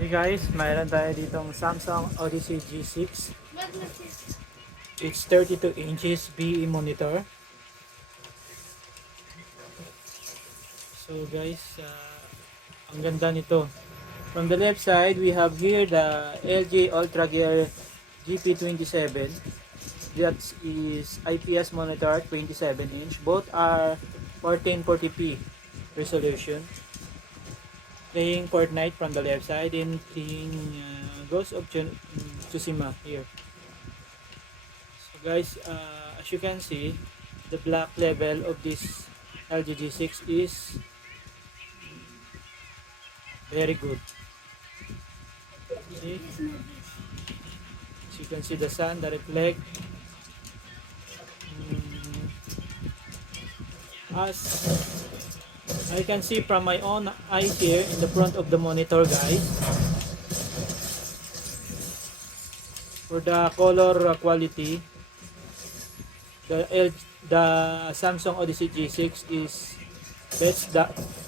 Hey guys, mayroon tayo ditong Samsung Odyssey G6. It's 32 inches BE monitor. So guys, ang ganda nito. From the left side, we have here the LG Ultra Gear GP27. That is IPS monitor, 27 inch. Both are 1440p resolution. Playing Fortnite from the left side and playing Ghost of Tsushima here. So guys, as you can see, the black level of this LG G6 is very good. See? As you can see the sun, the reflect. As I can see from my own eyes here in the front of the monitor, guys, for the color quality, the Samsung Odyssey G6 is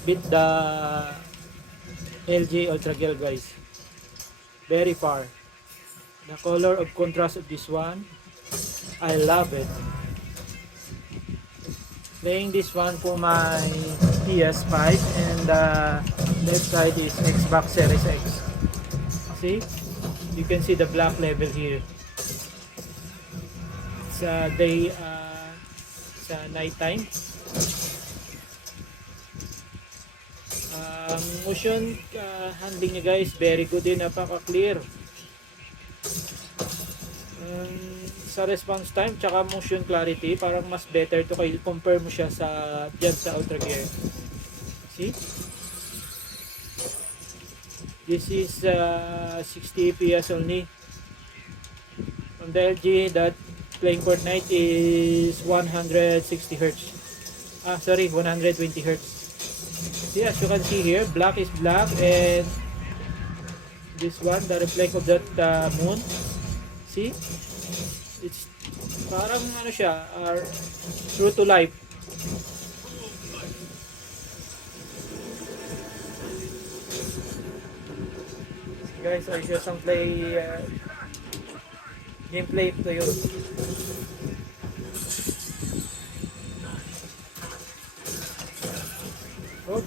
beat the LG Ultra Gear, guys, very far. The color of contrast of this one, I love it. Playing this one for my PS5, and the left side is Xbox Series X. See? You can see the black level here. It's night time. Motion handling niya, guys, very good din, napaka-clear. Sa response time tsaka motion clarity, parang mas better to kay compare mo siya sa Ultra Gear. See? This is 60 fps only. From the LG, that playing Fortnite is 160 Hz. 120 Hz. See, as you can see here, black is black, and this one, the reflect of that moon. See? It's parang ano siya, true to life. Guys, I show some gameplay to you. Oh.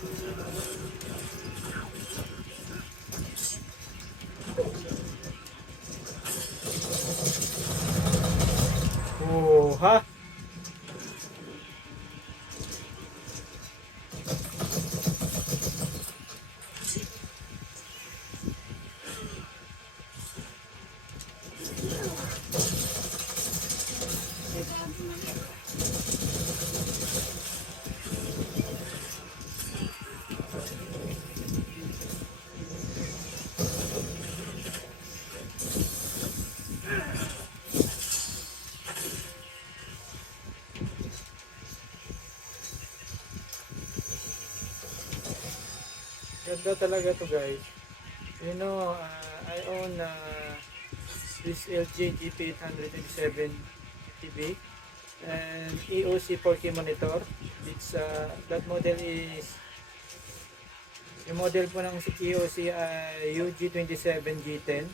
Oh, ha? Ganda talaga to, guys. You know, I own this LG GP827 TV and EOC 4K monitor. It's that model is yung model po ng EOC UG27 G10,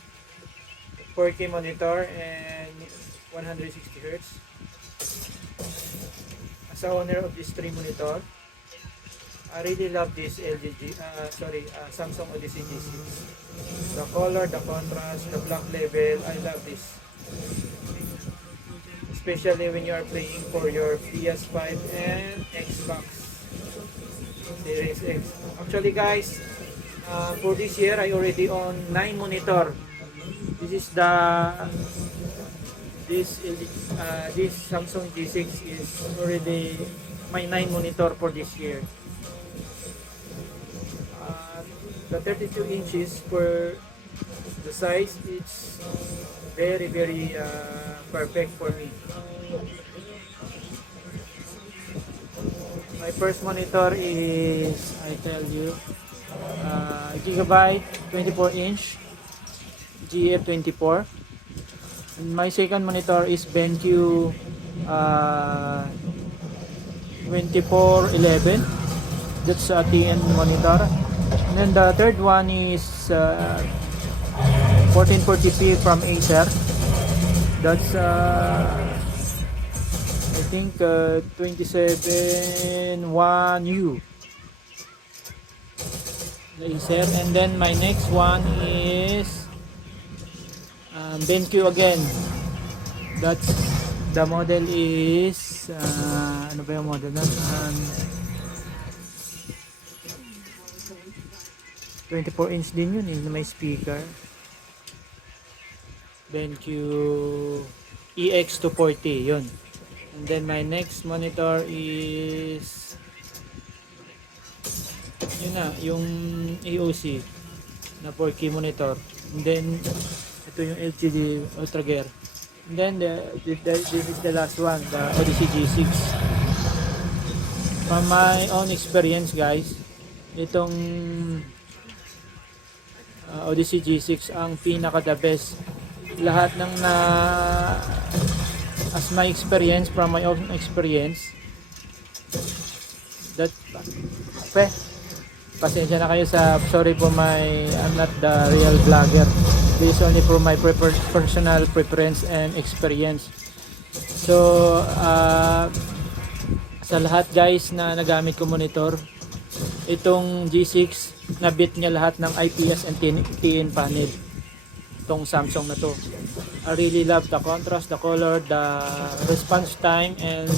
4K monitor and 160 Hz. As a owner of this 3 monitor, I really love this Samsung Odyssey G6. The color, the contrast, the black level, I love this. Especially when you are playing for your PS5 and Xbox Series X. Actually, guys, for this year, I already own 9 monitor. This Samsung G6 is already my 9 monitor for this year. The 32 inches for the size, it's very perfect for me. My first monitor is, I tell you, Gigabyte 24 inch GF24, and my second monitor is BenQ 2411. That's a TN monitor. And then the third one is 1440p from Acer. That's I think 271U the Acer. And then my next one is BenQ again. That's the model is ano ba yung model na? 24 inch din yun na may speaker. BenQ EX240 yun. And then my next monitor is yun na, yung AOC na 4K monitor. And then ito yung LCD Ultra Gear. And then this is the last one, the Odyssey G6. From my own experience guys, itong Odyssey G6 ang pinaka the best. Lahat ng as my experience, from my own experience, that pasensya na kayo sa, sorry po, I'm not the real vlogger. This is only for my personal preference and experience. So sa lahat guys na nagamit ko monitor, itong G6 nabit niya lahat ng IPS and TN panel, itong Samsung na to. I really love the contrast, the color, the response time, and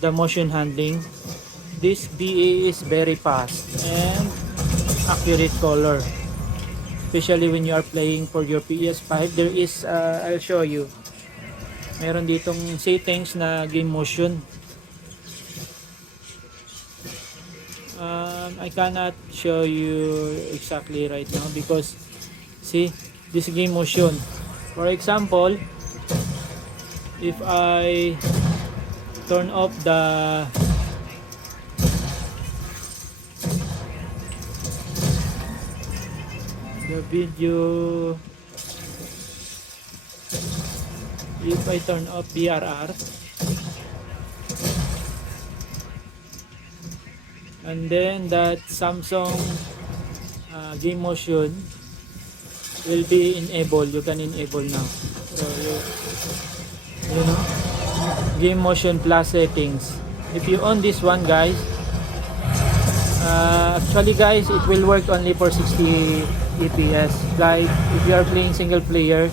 the motion handling. This BA is very fast and accurate color, especially when you are playing for your PS5. There is I'll show you, meron ditong settings na game motion. I cannot show you exactly right now because see this game motion. For example, if I turn off the video, if I turn off BRR, and then that Samsung game motion will be enabled. You can enable now. So you know, game motion plus settings. If you on this one guys, actually guys, it will work only for 60 FPS. Like if you are playing single player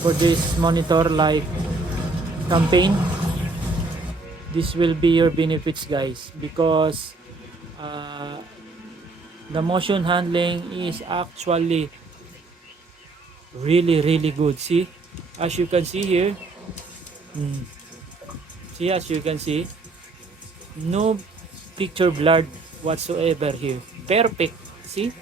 for this monitor, like campaign, this will be your benefits guys, because the motion handling is actually really good. See, as you can see here, see, as you can see, no picture blurred whatsoever here. Perfect. See,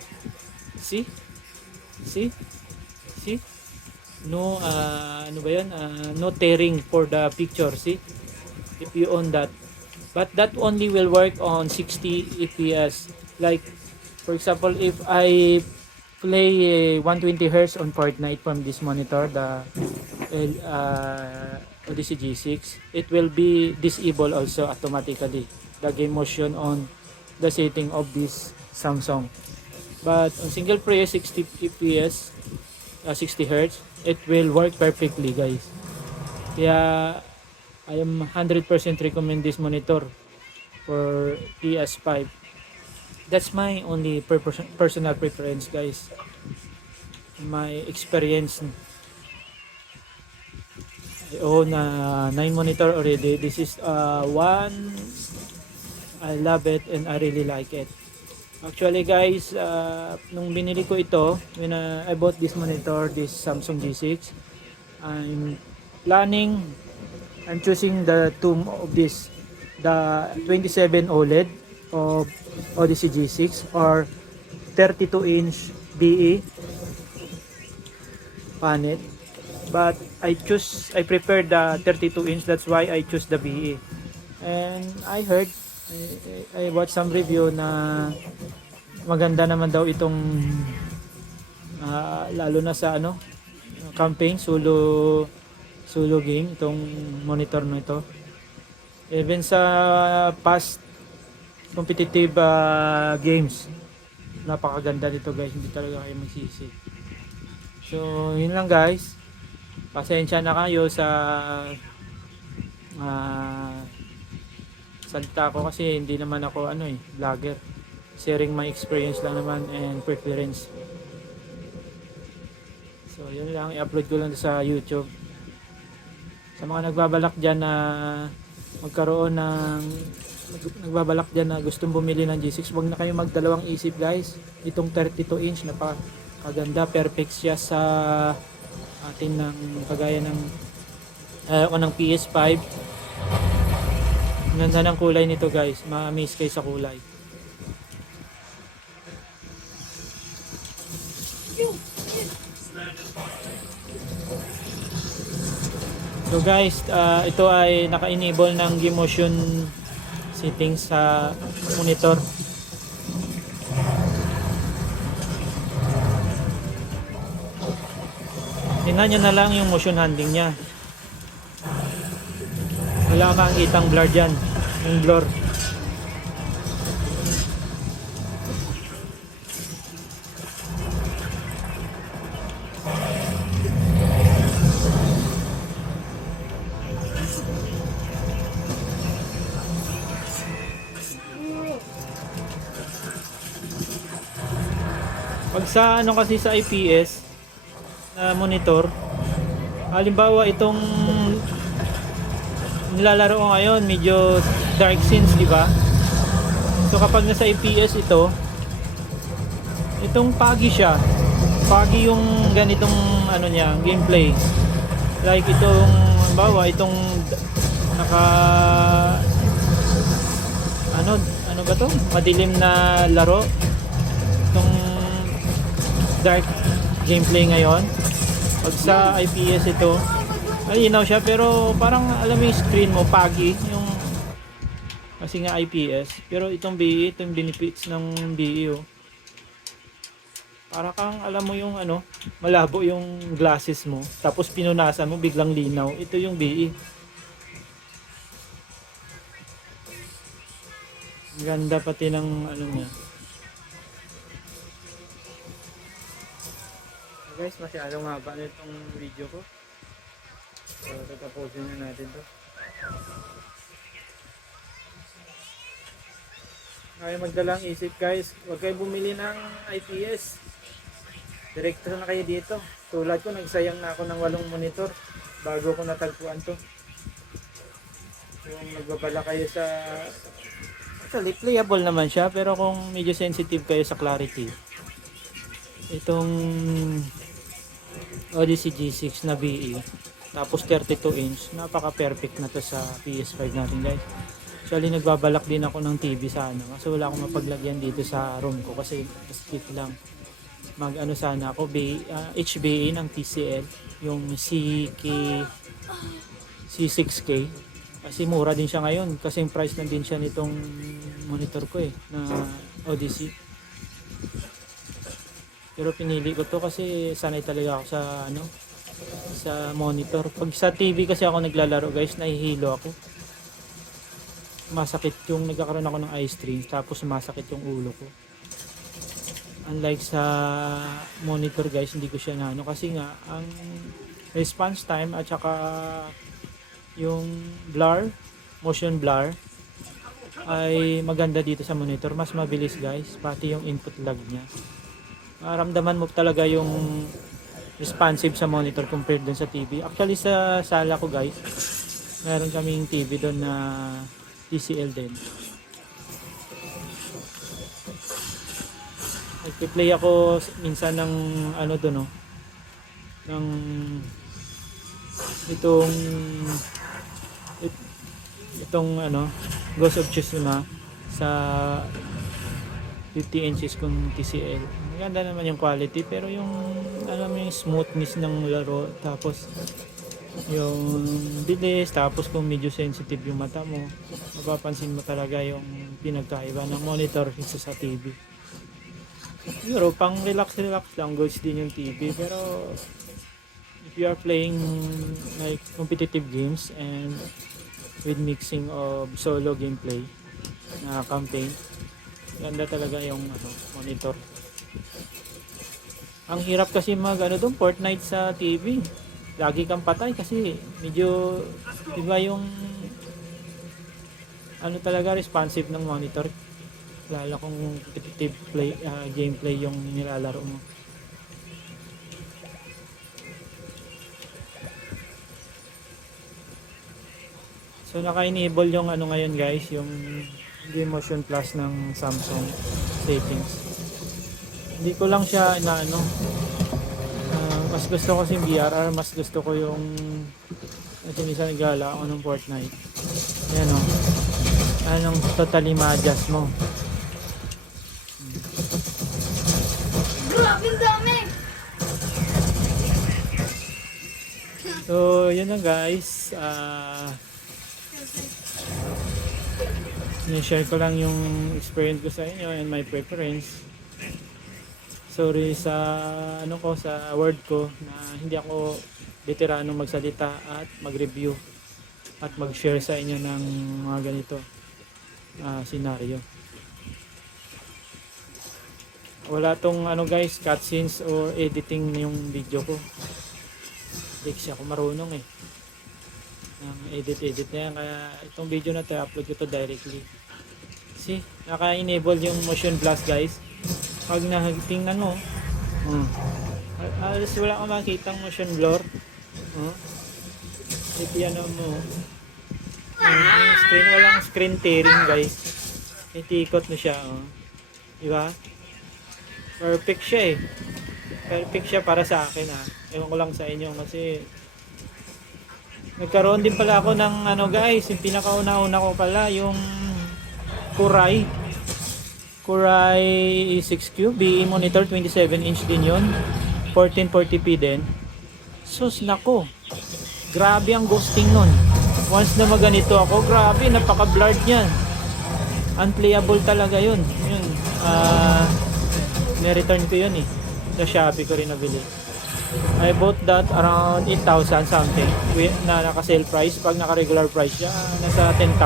no ano ba yun, no tearing for the picture. See, if you own that, but that only will work on 60 fps. Like for example, if I play 120 Hz on Fortnite from this monitor, the Odyssey G6, it will be disabled also automatically, the game motion on the setting of this Samsung. But on single player 60 fps, 60 Hz, it will work perfectly guys. Kaya I am 100% recommend this monitor for PS5. That's my only personal preference guys, my experience. I own 9 monitor already. This is one, I love it and I really like it. Actually guys, nung binili ko ito, when I bought this monitor, this Samsung G6, I'm choosing the two of this, the 27 OLED of Odyssey G6 or 32-inch BE panel, but I prefer the 32-inch. That's why I choose the BE. And I heard, I watched some review na maganda naman daw itong lalo na sa ano, campaign, solo game, itong monitor na ito. Even sa past competitive games. Napakaganda nito guys, hindi talaga kayo magsisi. So yun lang guys, pasensya na kayo sa ah, salita ko kasi hindi naman ako vlogger. Sharing my experience lang naman and preference. So yun lang, i-upload ko lang sa YouTube. Sa mga nagbabalak dyan na magkaroon ng nagbabalak dyan na gustong bumili ng G6, huwag na kayo magdalawang isip guys. Itong 32 inch napakaganda, perfect siya sa atin ng kagaya ng ng PS5. Ganda ng kulay nito guys, ma-amaze kayo sa kulay. So guys, ito ay naka-enable ng G-Motion settings sa monitor. Tingnan nyo na lang yung motion handling nya. Wala makikitang blur dyan, yung blur. Pag sa kasi sa IPS na monitor, halimbawa itong nilalaro ko ngayon medyo dark scenes, di ba? So kapag nasa IPS itong pagi siya. Pagi yung ganitong niya, gameplay. Like itong halimbawa itong naka ano ba to? Madilim na laro. Itong dark gameplay ngayon. Pag sa IPS ito, malinaw siya pero parang alam mo yung screen mo pagi yung kasi nga IPS. Pero itong BE, itong benefits ng BE para kang alam mo yung malabo yung glasses mo tapos pinunasan mo biglang linaw. Ito yung BE. Ganda pati ng niya. Guys, masyadong haba na itong video ko. So, tatapusin na natin to. Kaya magdalang isip guys, huwag kayo bumili ng IPS. Direkto na kayo dito. Tulad ko, nagsayang na ako ng 8 monitor bago ko natagpuan to. Kung nagbabala kayo sa actually playable naman siya, pero kung medyo sensitive kayo sa clarity, itong Odyssey G6 na BE tapos 32 inch, napaka perfect na to sa PS5 natin guys. Actually nagbabalak din ako ng TV sana kasi wala akong mapaglagyan dito sa room ko kasi split lang. Mag sana ako HBA ng TCL, yung C6K kasi mura din siya ngayon kasi yung price lang din siya nitong monitor ko na Odyssey. Pero pinili ko to kasi sanay talaga ako sa monitor. Pag sa TV kasi ako naglalaro guys, nahihilo ako. Masakit yung nagkakaroon ako ng eye strain tapos sumasakit yung ulo ko. Unlike sa monitor guys, hindi ko siya kasi nga ang response time at saka yung blur, motion blur ay maganda dito sa monitor. Mas mabilis guys, pati yung input lag niya. Maramdaman mo talaga yung responsive sa monitor compared dun sa TV. Actually sa sala ko guys, meron kaming TV doon na TCL din. Nagpe-play ako minsan ng doon ng itong Ghost of Tsushima sa 50 inches kung TCL. Maganda naman yung quality pero yung yung smoothness ng laro tapos yung bilis tapos kung medyo sensitive yung mata mo, mapapansin mo talaga yung pinagkaiba ng monitor sa TV. Pero pang relax lang goes din yung TV pero if you are playing like competitive games and with mixing of solo gameplay, na campaign. Ganda talaga yung monitor. Ang hirap kasi mag doon Fortnite sa TV. Lagi kang patay kasi medyo iba yung talaga responsive ng monitor. Lalo kung competitive gameplay yung nilalaro mo. So naka-enable yung ngayon guys, yung Game Motion Plus ng Samsung settings. Hindi ko lang siya mas gusto ko yung VRR, mas gusto ko yung minsan nagala ako ng Fortnite. Yan anong totally ma-adjust mo. Grabe dami! So yun na guys, share ko lang yung experience ko sa inyo and my preference. Sorry sa sa word ko na hindi ako veterano magsalita at mag-review at mag-share sa inyo ng mga ganito scenario. Wala tong guys, cutscenes or editing yung video ko. Hindi kasi ako marunong ng edit na yan, kaya itong video na to upload ko to directly. See, naka-enable yung motion blast guys. Pag tingnan mo, alas wala akong makikitang motion blur. Itiyan mo. Yung screen, walang screen tearing guys. Itikot mo siya. Diba? Perfect siya Perfect siya para sa akin Ewan ko lang sa inyo kasi nagkaroon din pala ako ng guys, yung pinakauna-una ko pala yung Kurai E6Q BE monitor, 27 inch din yun, 1440p din. Sus nako, grabe ang ghosting nun. Once na maganito ako, grabe, napaka blurred yan, unplayable talaga yun. Ni-return ko yun sa Shopee ko rin nabili. I bought that around 8,000 something na naka-sale price. Pag naka-regular price siya, nasa 10,000.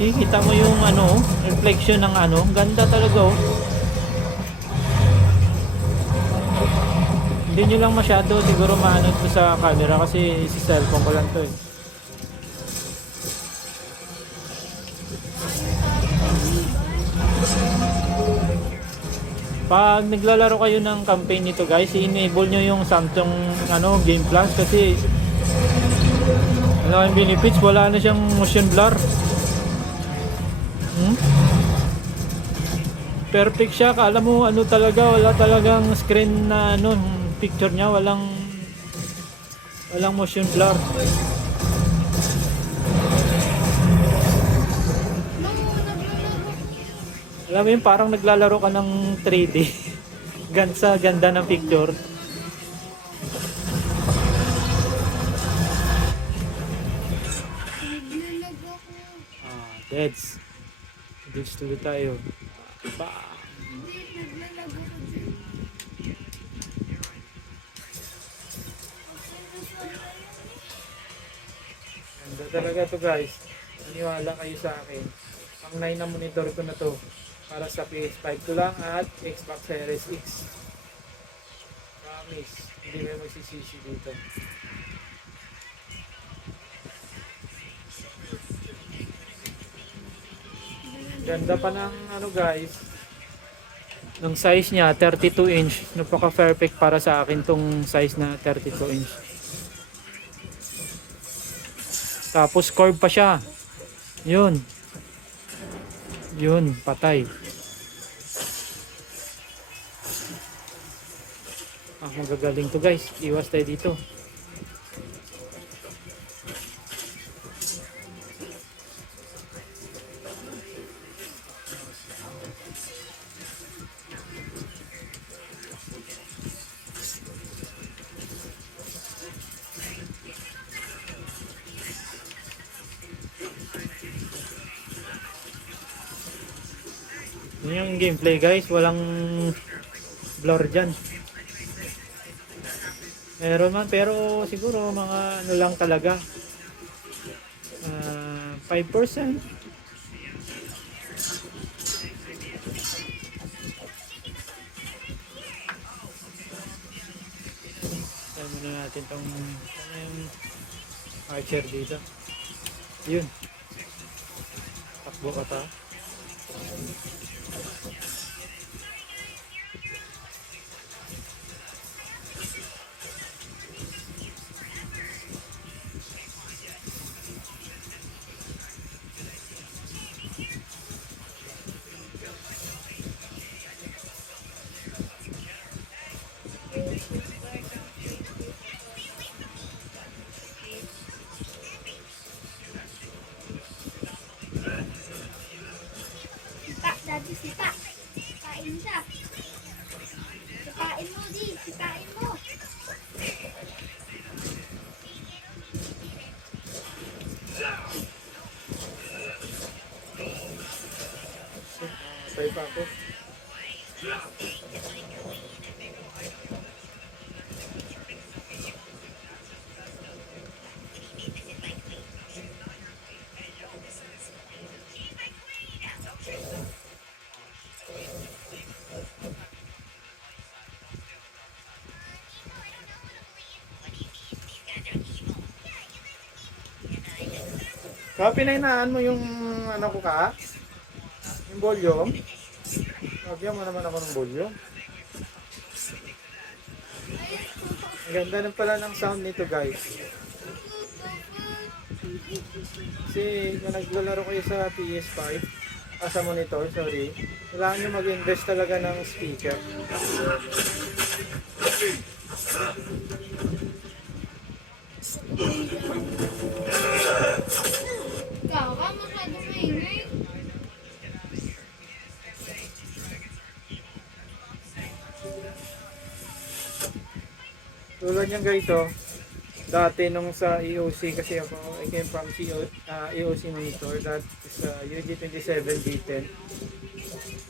See, kita mo yung reflection ng ganda talaga Hindi nyo lang masyado siguro maano to sa camera kasi si cellphone ko lang to Pag naglalaro kayo ng campaign nito guys, i-enable nyo yung Samsung Game Plus kasi wala yung benefits, wala na siyang motion blur. Perfect siya, kala mo talaga, wala talagang screen na picture niya, walang motion blur. Alam mo yun, parang naglalaro ka ng 3D. Sa ganda ng picture. Deads. Deads tuloy tayo. Ganda talaga to guys. Maniwala kayo sa akin. Ang 9 na monitor ko na to. Para sa PS5 ko lang at Xbox Series X. Promise, hindi may magsisisi dito. Ganda pa ng guys. Ng size niya, 32 inch. Napaka perfect para sa akin tong size na 32 inch. Tapos curve pa siya. Yun, patay. Magagaling to guys. Iwas tayo dito. Yun yung gameplay guys, walang blur dyan. Meron man, pero siguro mga lang talaga 5%, natin tong ano yung archer dito. Yun. Takbo ka ta. Sita, daddy, sita. Kain siya. Sipain mo, di. Sipain mo. Patay pa ako. Kaya pinahinaan mo yung ano ko ka? Yung volume? Lagyan mo naman ako ng volume. Ang ganda na pala ng sound nito guys. Kasi kung naglalaro kayo sa PS5, sa monitor, sorry, kailangan nyo mag-invest talaga ng speaker. Gawa, masyado maingay. Tulad niyang ganito, dati nung sa EOC kasi ako, I came from EOC monitor, that is UG27 B10.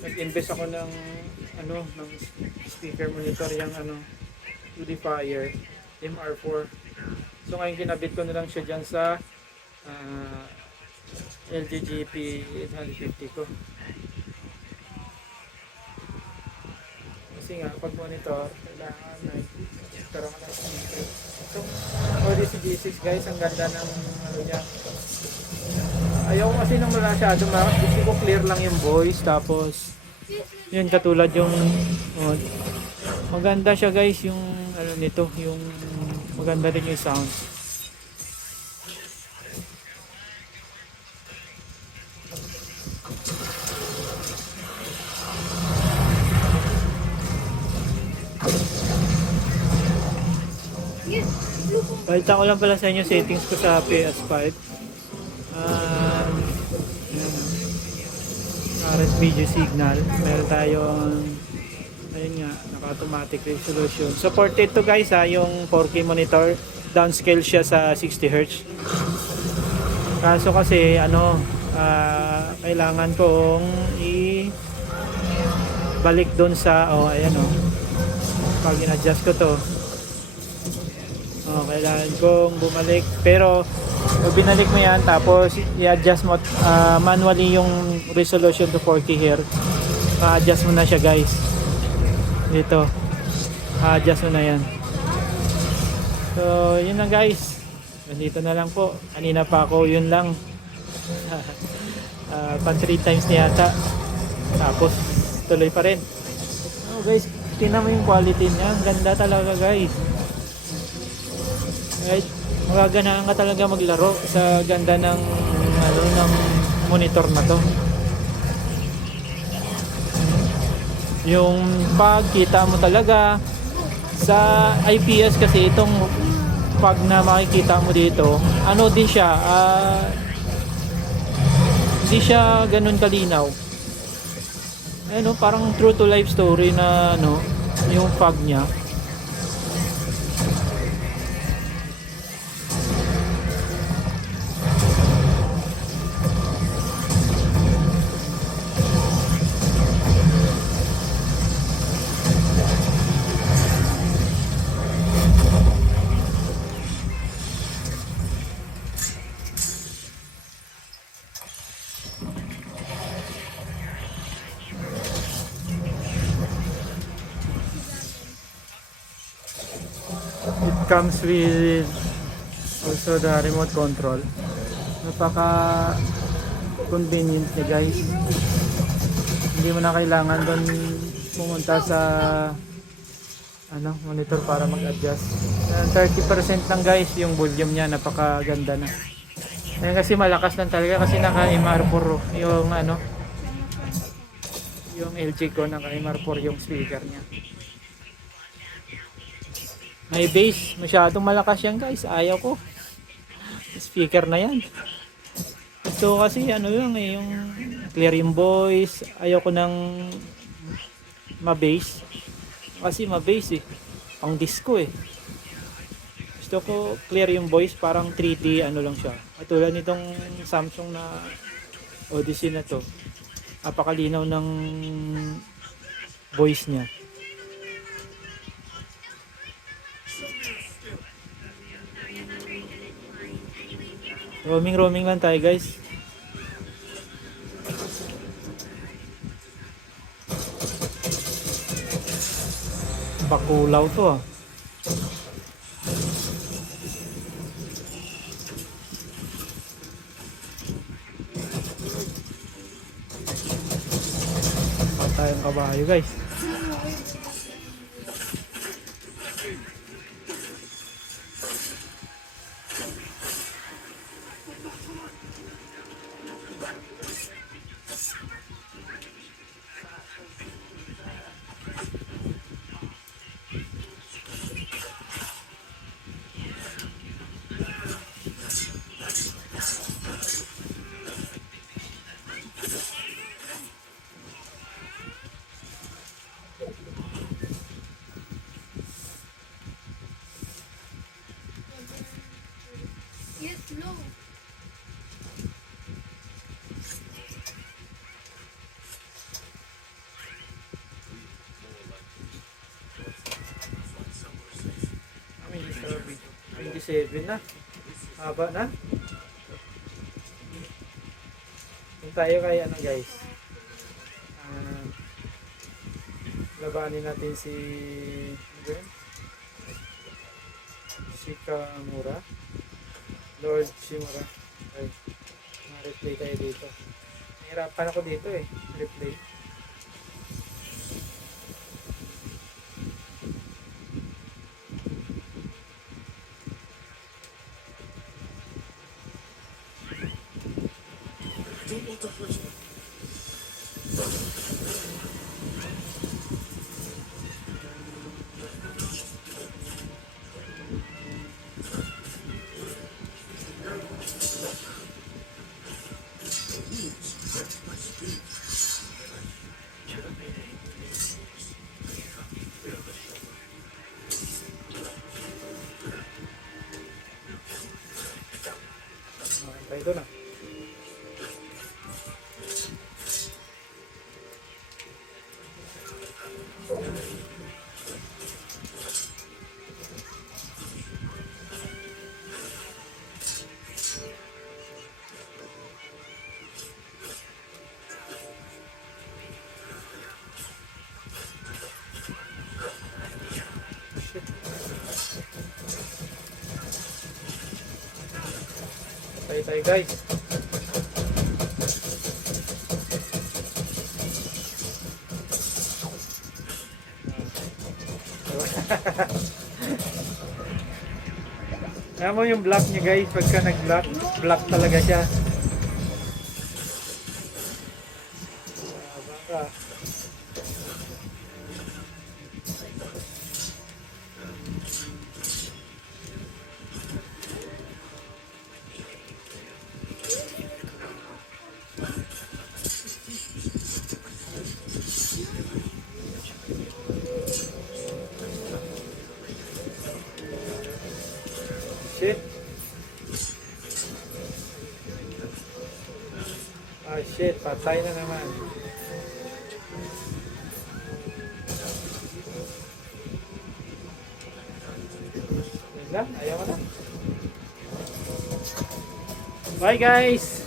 Nag-invest ako ng ng speaker monitor, yung Udifier MR4. So ngayon kinabit ko na lang siya dyan sa LG GP 850 ko. Kasi nga, pag monitor, kailangan may karoon ka ng speaker. So, Odyssey G6 guys, ang ganda ng niya. Ayaw kasi nang masyado gusto ko clear lang yung voice, tapos yun katulad yung maganda siya guys, yung nito, yung maganda din yung sound. Balita ko lang pala sa inyo settings ko sa PS5. RS video signal. Meron tayong ayun nga, naka-automatic resolution. Supported to guys yung 4K monitor. Downscale siya sa 60Hz. Kaso kasi kailangan kong balik doon sa pag in-adjust ko to. Kailangan kong bumalik, pero pag binalik mo yan tapos i-adjust mo manually yung resolution to 4K here, adjust mo na siya guys dito, adjust mo na yan. So yun lang guys, nandito na lang po. Kanina pa ako yun lang pang 3 times niya yata, tapos tuloy pa rin. Guys, tingnan mo yung quality niya, ang ganda talaga guys. Right, magaganahan ka talaga maglaro sa ganda ng ng monitor na to. Yung pagkita mo talaga sa IPS kasi itong pag na makikita mo dito, din siya, hindi siya ganun kalinaw. Parang true to life story na yung fog niya. It comes with also the remote control. Napaka convenient niya guys. Hindi mo na kailangan doon pumunta sa monitor para mag-adjust. 30% lang guys yung volume niya, napakaganda na. Ayan, kasi malakas lang talaga kasi naka MR4 yung yung LG ko, naka MR4 yung speaker niya. May bass, masyadong malakas yan guys, ayaw ko. Speaker na yan. Gusto ko kasi yung clear yung voice, ayaw ko ng ma-bass. Kasi ma-bass pang disco Gusto ko clear yung voice, parang 3D lang siya. Katulad nitong Samsung na Odyssey na to. Napakalinaw ng voice niya. Roaming lang tayo guys. Bakulaw to tayong kabayo guys. Yes, low. May 27 na. Haba na. Kung tayo kay guys. Labanin natin si Shikamura. Lord Shimura. Ay, ma-replay tayo dito. Nahirapan ako dito replay. Ito na. Tayo guys. Alam mo yung block niya guys, pagka nag-block, block talaga siya. Baka. Shit. Ah shit, patay na naman. Yun lang, ayaw mo na. Bye guys.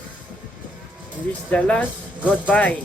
This is the last. Goodbye.